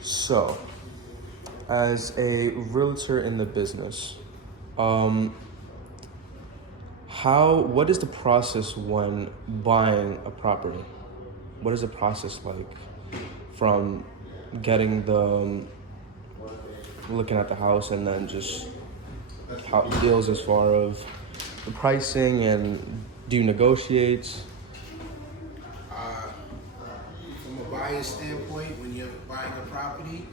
So, as a realtor in the business, what is the process when buying a property? What is the process like from getting looking at the house and then just how it deals as far of the pricing, and do you negotiate? From a buyer standpoint, when you're buying a property,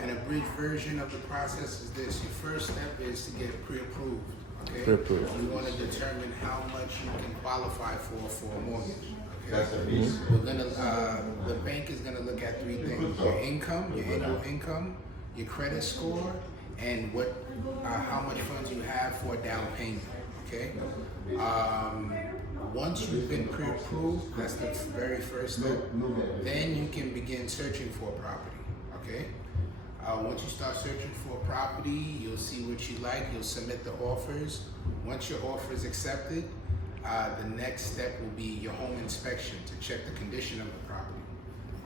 and a brief version of the process is this: your first step is to get pre-approved. Okay. Pre-approved. You want to determine how much you can qualify for a mortgage. Okay. We're gonna. The bank is gonna look at three things: your income, your annual income, your credit score, and how much funds you have for a down payment. Okay. Once you've been pre-approved, that's the very first step. Then you can begin searching for a property. Okay. Once you start searching for a property, you'll see what you like. You'll submit the offers. Once your offer is accepted, the next step will be your home inspection to check the condition of the property.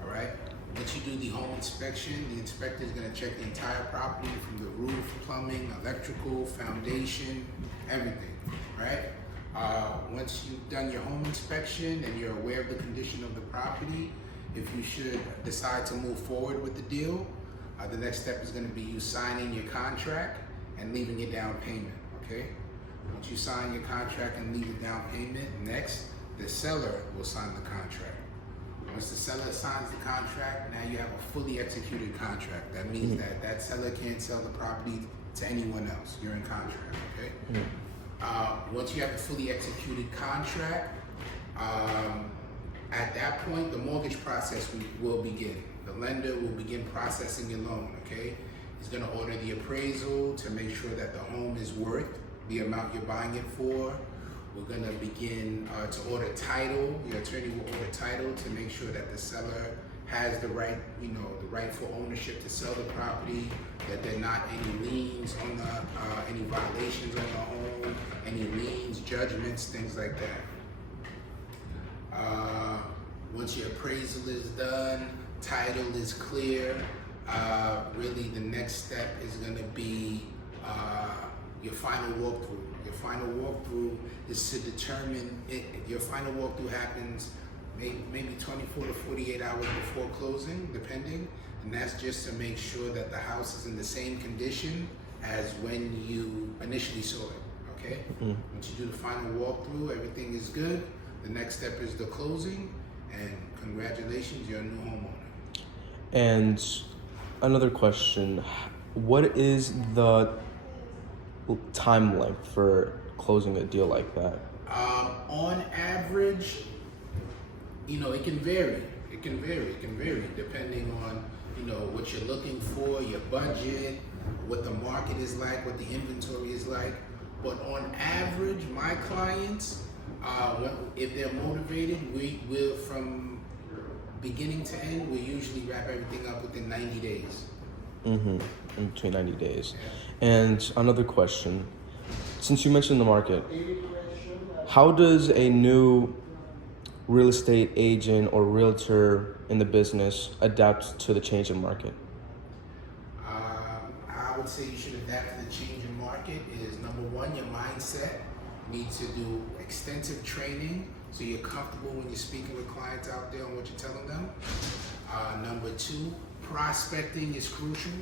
All right. Once you do the home inspection, the inspector is going to check the entire property from the roof, plumbing, electrical, foundation, everything. Right. Once you've done your home inspection and you're aware of the condition of the property, if you should decide to move forward with the deal, the next step is going to be you signing your contract and leaving your down payment. Okay. Once you sign your contract and leave the down payment, next the seller will sign the contract. Once the seller signs the contract, now you have a fully executed contract. That means that seller can't sell the property to anyone else. You're in contract. Okay. Once you have a fully executed contract, at that point, the mortgage process will begin. The lender will begin processing your loan, okay? He's gonna order the appraisal to make sure that the home is worth the amount you're buying it for. We're gonna begin to order title. Your attorney will order title to make sure that the seller has the right, the rightful ownership to sell the property, that there are not any liens on any violations on the home, any liens, judgments, things like that. Once your appraisal is done, title is clear, really the next step is going to be your final walkthrough. Your final walkthrough is to determine your final walkthrough happens maybe 24 to 48 hours before closing, depending, and that's just to make sure that the house is in the same condition as when you initially saw it. Okay. Once you do the final walkthrough, everything is good. The next step is the closing, and congratulations, you're a new homeowner. And another question, what is the time length for closing a deal like that? On average, it can vary. It can vary depending on, what you're looking for, your budget, what the market is like, what the inventory is like. But on average, my clients, if they're motivated, we will, from beginning to end, we usually wrap everything up within 90 days. In between 90 days. And another question, since you mentioned the market, how does a new real estate agent or realtor in the business adapt to the change in market? I would say you should adapt to the change in market is, number one, your mindset. You need to do extensive training so you're comfortable when you're speaking with clients out there on what you're telling them. Number two, prospecting is crucial.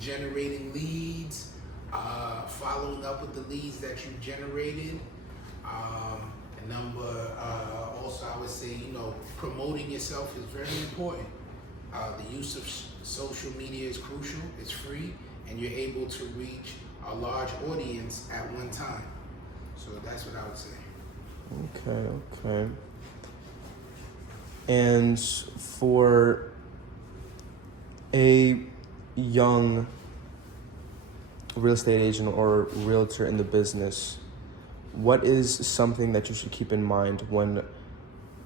Generating leads, following up with the leads that you've generated. Also I would say, promoting yourself is very important. The use of social media is crucial. It's free, and you're able to reach a large audience at one time. So that's what I would say. Okay. And for a young real estate agent or realtor in the business, what is something that you should keep in mind when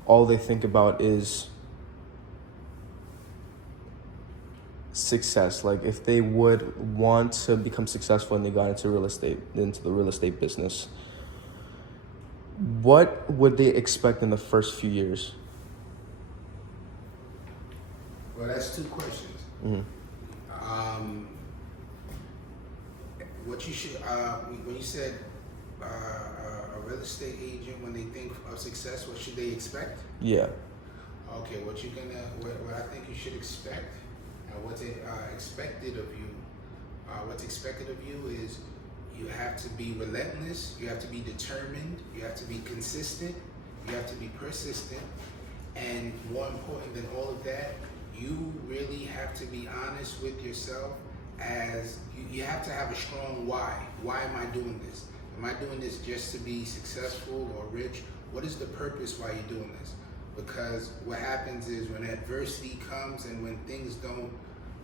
all they think about is success? Like, if they would want to become successful and they got into the real estate business, what would they expect in the first few years? Well, that's two questions. What you should, when you said a real estate agent, when they think of success, what should they expect? Yeah. Okay, what I think you should expect, and what's expected of you, what's expected of you is you have to be relentless, you have to be determined, you have to be consistent, you have to be persistent, and more important than all of that, you really have to be honest with yourself. As you have to have a strong why. Why am I doing this? Am I doing this just to be successful or rich? What is the purpose why you're doing this? Because what happens is when adversity comes and when things don't,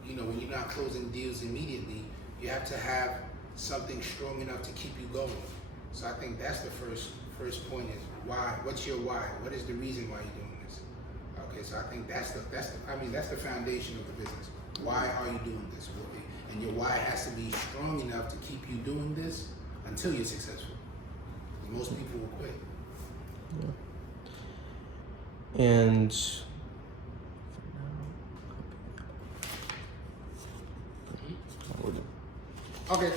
when you're not closing deals immediately, you have to have something strong enough to keep you going. So I think that's the first point is why. What's your why? What is the reason why you're doing this? Okay, so I think that's the foundation of the business. Why are you doing this? And your why has to be strong enough to keep you doing this until you're successful. Most people will quit. Yeah. And Okay,